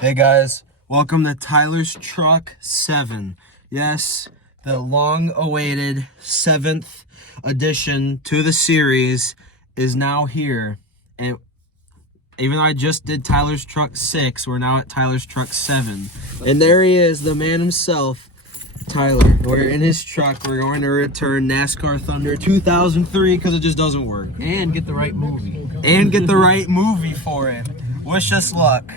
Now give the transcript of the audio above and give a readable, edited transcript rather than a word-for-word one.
Hey guys, welcome to Tyler's Truck 7. Yes, the long-awaited 7th addition to the series is now here. And even though I just did Tyler's Truck 6, we're now at Tyler's Truck 7. And there he is, the man himself, Tyler. We're in his truck. We're going to return NASCAR Thunder 2003 because it just doesn't work. And get the right movie. And get the right movie for it. Wish us luck.